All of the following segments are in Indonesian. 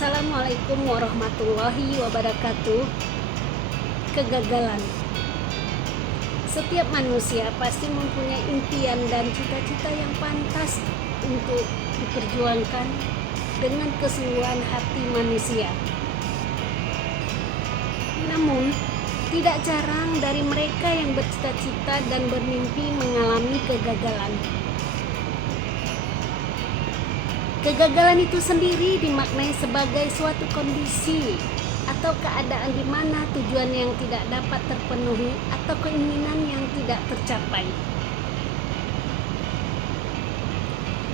Assalamualaikum warahmatullahi wabarakatuh. Kegagalan. Setiap manusia pasti mempunyai impian dan cita-cita yang pantas untuk diperjuangkan dengan kesungguhan hati manusia. Namun, tidak jarang dari mereka yang bercita-cita dan bermimpi mengalami kegagalan. Kegagalan itu sendiri dimaknai sebagai suatu kondisi atau keadaan di mana tujuan yang tidak dapat terpenuhi atau keinginan yang tidak tercapai.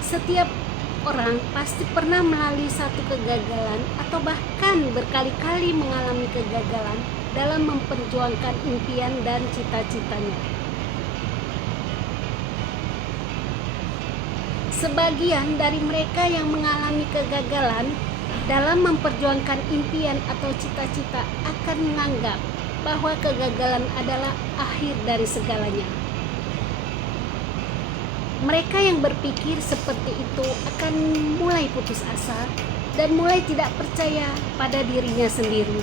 Setiap orang pasti pernah melalui satu kegagalan atau bahkan berkali-kali mengalami kegagalan dalam memperjuangkan impian dan cita-citanya. Sebagian dari mereka yang mengalami kegagalan dalam memperjuangkan impian atau cita-cita akan menganggap bahwa kegagalan adalah akhir dari segalanya. Mereka yang berpikir seperti itu akan mulai putus asa dan mulai tidak percaya pada dirinya sendiri,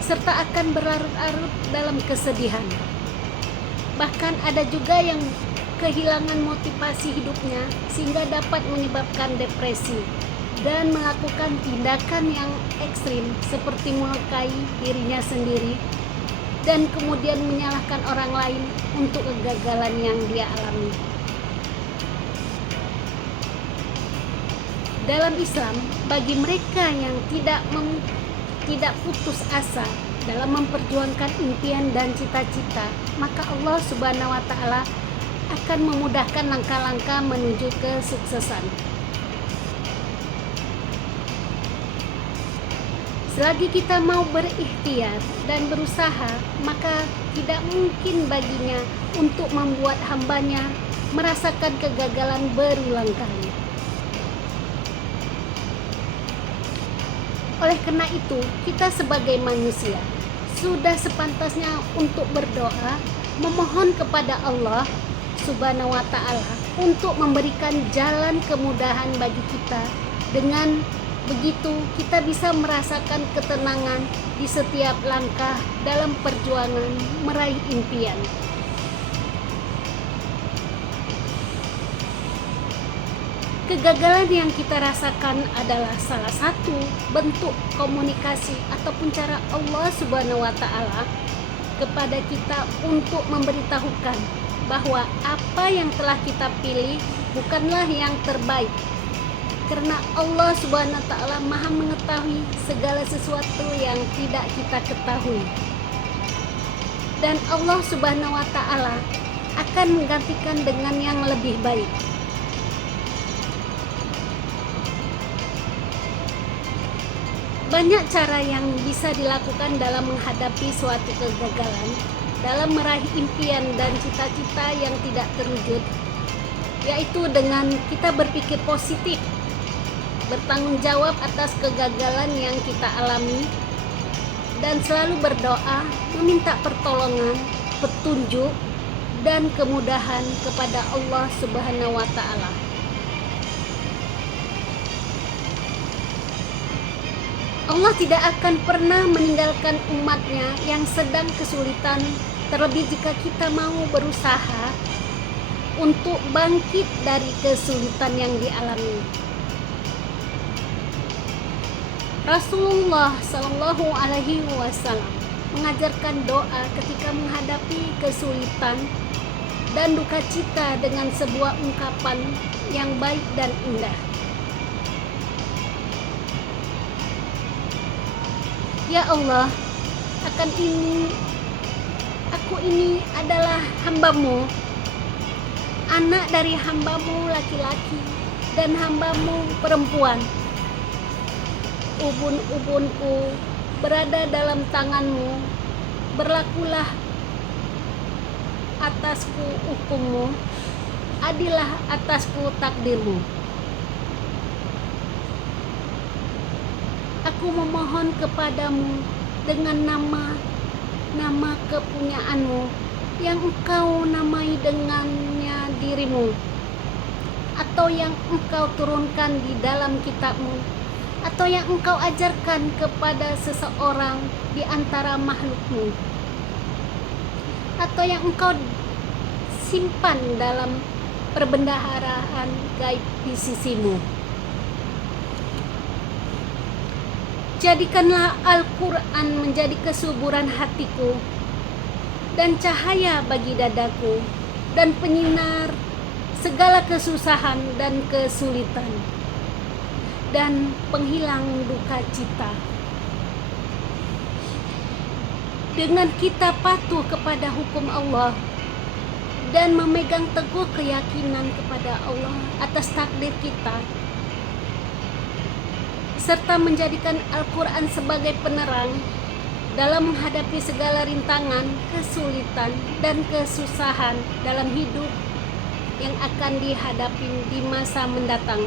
serta akan berlarut-larut dalam kesedihan. Bahkan ada juga yang kehilangan motivasi hidupnya sehingga dapat menyebabkan depresi dan melakukan tindakan yang ekstrim seperti melukai dirinya sendiri dan kemudian menyalahkan orang lain untuk kegagalan yang dia alami. Dalam Islam, bagi mereka yang tidak putus asa dalam memperjuangkan impian dan cita-cita, maka Allah Subhanahu wa Ta'ala akan memudahkan langkah-langkah menuju kesuksesan. Selagi kita mau berikhtiar dan berusaha, maka tidak mungkin baginya untuk membuat hambanya merasakan kegagalan berulang kali. Oleh karena itu, kita sebagai manusia sudah sepantasnya untuk berdoa, memohon kepada Allah Subhanahu wa Ta'ala untuk memberikan jalan kemudahan bagi kita. Dengan begitu kita bisa merasakan ketenangan di setiap langkah dalam perjuangan meraih impian. Kegagalan yang kita rasakan adalah salah satu bentuk komunikasi ataupun cara Allah Subhanahu wa Ta'ala kepada kita untuk memberitahukan bahwa apa yang telah kita pilih bukanlah yang terbaik, karena Allah Subhanahu wa Ta'ala Maha mengetahui segala sesuatu yang tidak kita ketahui, dan Allah Subhanahu wa Ta'ala akan menggantikan dengan yang lebih baik. Banyak cara yang bisa dilakukan dalam menghadapi suatu kegagalan, dalam meraih impian dan cita-cita yang tidak terwujud, yaitu dengan kita berpikir positif, bertanggung jawab atas kegagalan yang kita alami, dan selalu berdoa meminta pertolongan, petunjuk, dan kemudahan kepada Allah Subhanahu wa Ta'ala. Allah tidak akan pernah meninggalkan umatnya yang sedang kesulitan, terlebih jika kita mau berusaha untuk bangkit dari kesulitan yang dialami. Rasulullah Shallallahu Alaihi Wasallam mengajarkan doa ketika menghadapi kesulitan dan duka cita dengan sebuah ungkapan yang baik dan indah. Ya Allah, aku ini adalah hamba-Mu, anak dari hamba-Mu laki-laki dan hamba-Mu perempuan. Ubun-ubunku berada dalam tangan-Mu, berlakulah atasku hukum-Mu, adilah atasku takdir-Mu. Aku memohon kepadamu dengan nama kepunyaan-Mu yang Engkau namai dengannya dirimu. atau yang engkau turunkan di dalam kitabmu, atau yang engkau ajarkan kepada seseorang di antara makhlukmu, atau yang engkau simpan dalam perbendaharaan gaib di sisimu. Jadikanlah Al-Quran menjadi kesuburan hatiku dan cahaya bagi dadaku dan penyinar segala kesusahan dan kesulitan dan penghilang duka cita. Dengan kita patuh kepada hukum Allah dan memegang teguh keyakinan kepada Allah atas takdir kita, serta menjadikan Al-Quran sebagai penerang dalam menghadapi segala rintangan, kesulitan, dan kesusahan dalam hidup yang akan dihadapi di masa mendatang.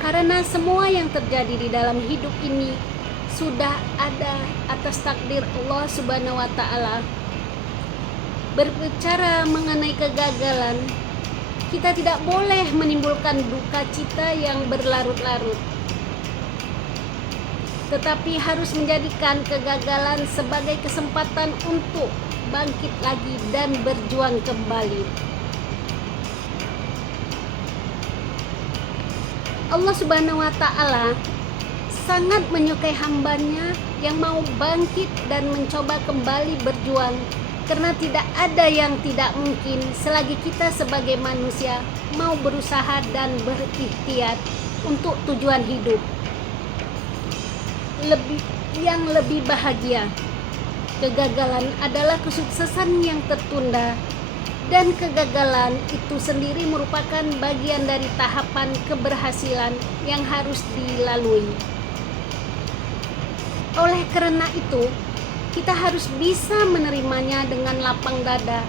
Karena semua yang terjadi di dalam hidup ini sudah ada atas takdir Allah Subhanahu wa Ta'ala. Berbicara mengenai kegagalan, kita tidak boleh menimbulkan duka cita yang berlarut-larut, tetapi harus menjadikan kegagalan sebagai kesempatan untuk bangkit lagi dan berjuang kembali. Allah Subhanahu wa Ta'ala sangat menyukai hambanya yang mau bangkit dan mencoba kembali berjuang, karena tidak ada yang tidak mungkin selagi kita sebagai manusia mau berusaha dan berikhtiar untuk tujuan hidup yang lebih bahagia. Kegagalan adalah kesuksesan yang tertunda, dan kegagalan itu sendiri merupakan bagian dari tahapan keberhasilan yang harus dilalui. Oleh karena itu, kita harus bisa menerimanya dengan lapang dada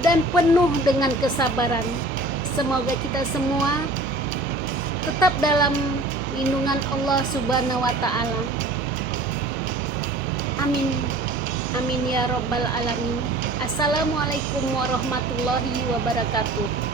dan penuh dengan kesabaran. Semoga kita semua tetap dalam lindungan Allah Subhanahu wa Ta'ala. Amin. Amin ya Rabbal Alamin. Assalamualaikum warahmatullahi wabarakatuh.